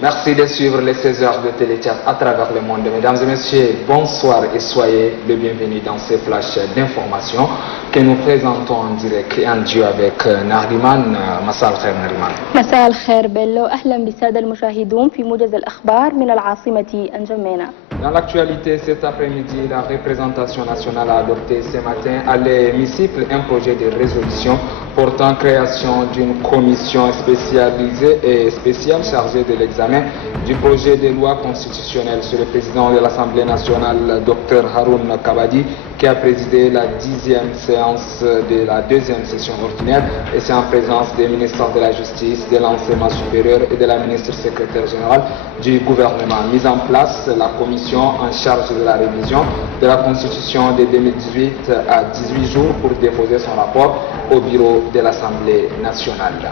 Merci de suivre les 16 heures de téléthéâtre à travers le monde. Mesdames et messieurs, bonsoir et soyez les bienvenus dans ces flashs d'informations que nous présentons en direct et en duo avec Nariman. مساء الخير ناريمان. مساء الخير بيلو، أهلا بالسادة المشاهدون في موجز الأخبار من العاصمة أنجمينا. Dans l'actualité, cet après-midi, la représentation nationale a adopté ce matin à l'hémicycle un projet de résolution portant création d'une commission spécialisée et spéciale chargée de l'examen du projet de loi constitutionnelle sur le président de l'Assemblée nationale, Dr Haroun Kabadi, qui a présidé la 10e séance de la 2e session ordinaire, et c'est en présence des ministres de la Justice, de l'Enseignement supérieur et de la ministre secrétaire générale du gouvernement. Mise en place la commission en charge de la révision de la Constitution de 2018 à 18 jours pour déposer son rapport au bureau de l'Assemblée nationale.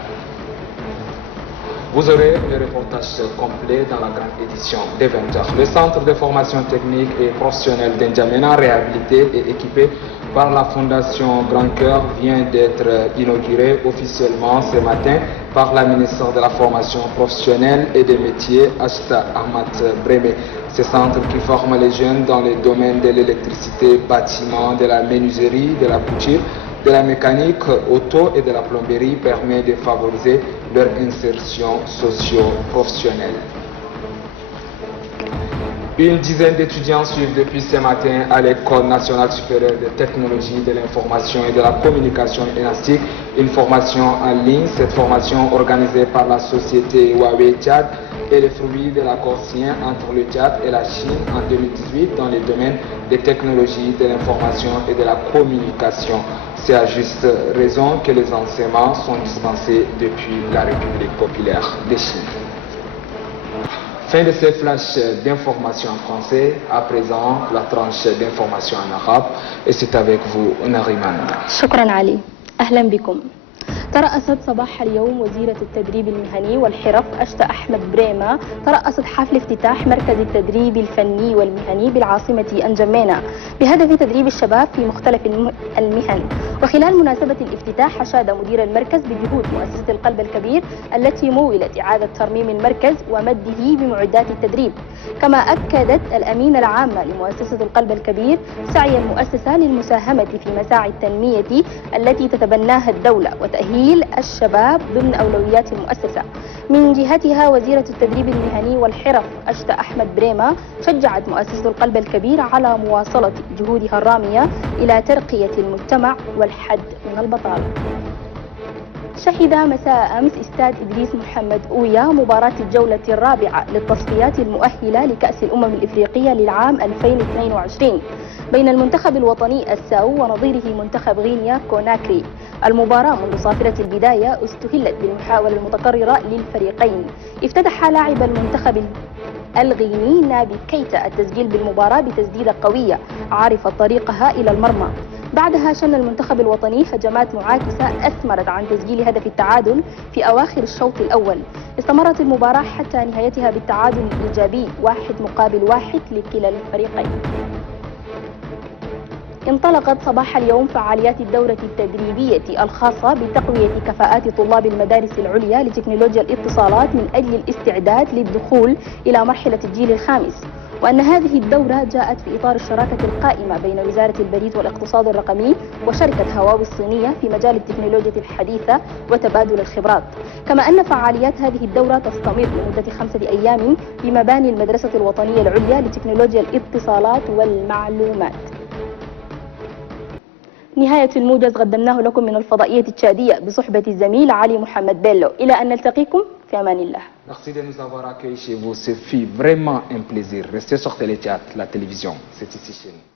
Vous aurez le reportage complet dans la grande édition de 20h. Le centre de formation technique et professionnelle d'Injamena, réhabilité et équipé par la Fondation Grand Cœur, vient d'être inauguré officiellement ce matin par la ministre de la Formation professionnelle et des métiers, Ashta Ahmad Breme. Ce centre qui forme les jeunes dans les domaines de l'électricité, bâtiment, de la menuiserie, de la couture, de la mécanique auto et de la plomberie permet de favoriser leur insertion socio-professionnelle. Une dizaine d'étudiants suivent depuis ce matin à l'École nationale supérieure de technologie de l'information et de la communication ENASTIC une formation en ligne. Cette formation organisée par la société Huawei Tchad est le fruit de l'accord signé entre le Tchad et la Chine en 2018 dans les domaines des technologies de l'information et de la communication. C'est à juste raison que les enseignements sont dispensés depuis la République populaire de Chine. Fin de ces flashs d'informations en français. À présent, la tranche d'informations en arabe. Et c'est avec vous, Nariman. شكرا علي. أهلا بكم. ترأست صباح اليوم وزيرة التدريب المهني والحرف أشتا أحمد بريمة ترأست حفل افتتاح مركز التدريب الفني والمهني بالعاصمة أنجمينا بهدف تدريب الشباب في مختلف المهن. وخلال مناسبة الافتتاح أشاد مدير المركز بجهود مؤسسة القلب الكبير التي مولت إعادة ترميم المركز ومده بمعدات التدريب. كما أكدت الأمينة العامة لمؤسسة القلب الكبير سعي المؤسسة للمساهمة في مساعي التنمية التي تتبناها الدولة وتأهيل الشباب ضمن أولويات المؤسسة. من جهتها وزيرة التدريب المهني والحرف أشتا أحمد بريمة شجعت مؤسسة القلب الكبير على مواصلة جهودها الرامية إلى ترقية المجتمع والحد من البطالة. شهد مساء أمس استاد إدريس محمد أويا مباراة الجولة الرابعة للتصفيات المؤهلة لكأس الأمم الإفريقية للعام 2022 بين المنتخب الوطني الساو ونظيره منتخب غينيا كوناكري. المباراة منذ صافرة البداية استهلت بالمحاولة المتكررة للفريقين. افتتح لاعب المنتخب الغيني نابي كيتا التسجيل بالمباراة بتسديدة قوية عارفة طريقها إلى المرمى. بعدها شن المنتخب الوطني هجمات معاكسة أثمرت عن تسجيل هدف التعادل في أواخر الشوط الأول. استمرت المباراة حتى نهايتها بالتعادل الإيجابي 1-1 لكلا الفريقين. انطلقت صباح اليوم فعاليات الدورة التدريبية الخاصة بتقوية كفاءات طلاب المدارس العليا لتكنولوجيا الاتصالات من أجل الاستعداد للدخول إلى مرحلة الجيل الخامس. وأن هذه الدورة جاءت في إطار الشراكة القائمة بين وزارة البريد والاقتصاد الرقمي وشركة هواوي الصينية في مجال التكنولوجيا الحديثة وتبادل الخبرات. كما أن فعاليات هذه الدورة تستمر لمدة 5 أيام بمباني المدرسة الوطنية العليا لتكنولوجيا الاتصالات والمعلومات. نهاية الموجز قدمناه لكم من الفضائية التشادية بصحبة الزميل علي محمد بيلو. إلى أن نلتقيكم في أمان الله. Merci de nous avoir accueillis chez vous. Ce fut vraiment un plaisir. Restez sur Téléthéâtre, la télévision. C'est ici chez nous.